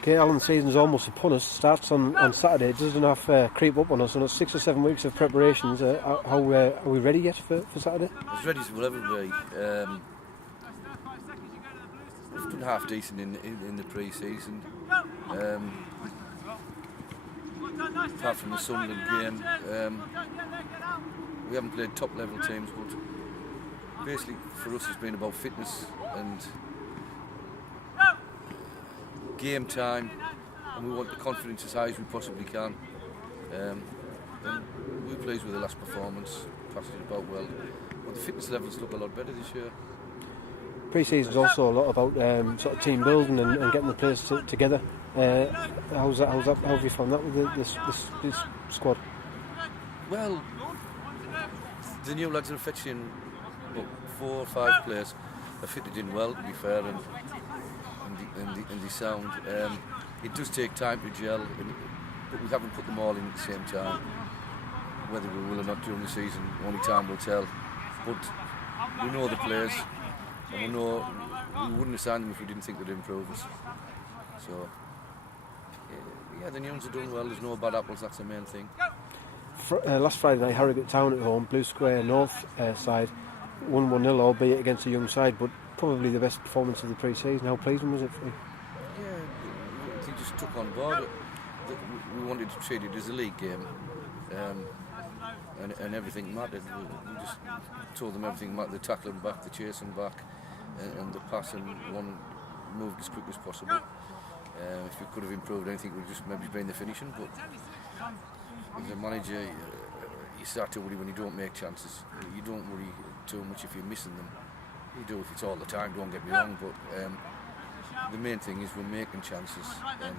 Okay, Allan, season's almost upon us. Starts on Saturday. It doesn't have creep up on us. And it's 6 or 7 weeks of preparations. Are we ready yet for Saturday? As ready as we'll ever be. We've done half decent in the pre-season. Apart from the Sunderland game, we haven't played top level teams, but basically for us it's been about fitness and game time, and we want the confidence as high as we possibly can. And we're pleased with the last performance, passed it about well, but the fitness levels look a lot better this year. Pre-season's also a lot about sort of team building and getting the players together. How have you found that with this squad? Well, the new lads are fetching 4 or 5 players. They're fitted in well, to be fair, and the sound. It does take time to gel, but we haven't put them all in at the same time. Whether we will or not during the season, only time will tell. But we know the players, and we know we wouldn't have signed them if we didn't think they'd improve us. So, yeah, the new ones are doing well. There's no bad apples. That's the main thing. Last Friday night, Harrogate Town at home, Blue Square North side, 1-0, albeit against a young side, but probably the best performance of the pre-season. How pleasing was it for you? Yeah, they just took on board it. We wanted to treat it as a league game, and everything mattered. We just told them everything mattered. The tackling back, the chasing back, and the passing one moved as quick as possible. If we could have improved anything, we'd just maybe been the finishing, but as a manager, you start to worry when you don't make chances. You don't worry too much if you're missing them. You do if it's all the time, don't get me wrong, but the main thing is we're making chances, and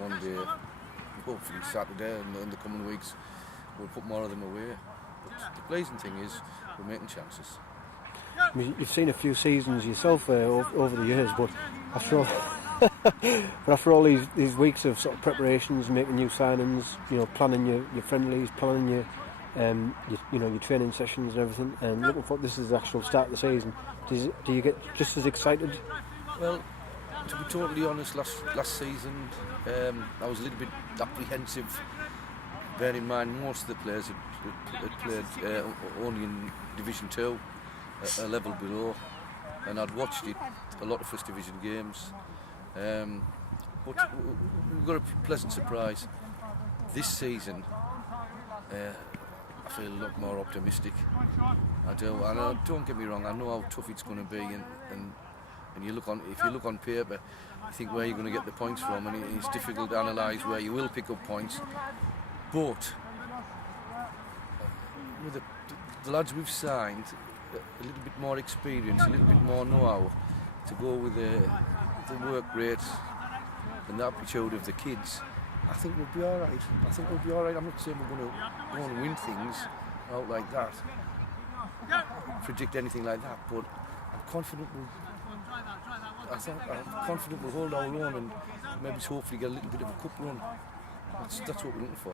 one day, hopefully Saturday and in the coming weeks, we'll put more of them away. But the pleasing thing is we're making chances. I mean, you've seen a few seasons yourself over the years, but after all these weeks of sort of preparations, making new signings, planning your friendlies, planning your training sessions and everything, and looking for this is the actual start of the season, do you get just as excited? Well, to be totally honest, last season I was a little bit apprehensive, bearing in mind most of the players had played only in Division 2, a level below, and I'd watched a lot of First Division games. But we've got a pleasant surprise. This season, I feel a lot more optimistic. I do, and don't get me wrong, I know how tough it's going to be, and if you look on paper, you think where you're going to get the points from, and it's difficult to analyse where you will pick up points. But with the lads we've signed, a little bit more experience, a little bit more know-how to go with the work rates and the aptitude of the kids, I think we'll be all right. I'm not saying we're going to go and win things out like that, predict anything like that, but I'm confident we'll hold our own and maybe hopefully get a little bit of a cup run. That's what we're looking for.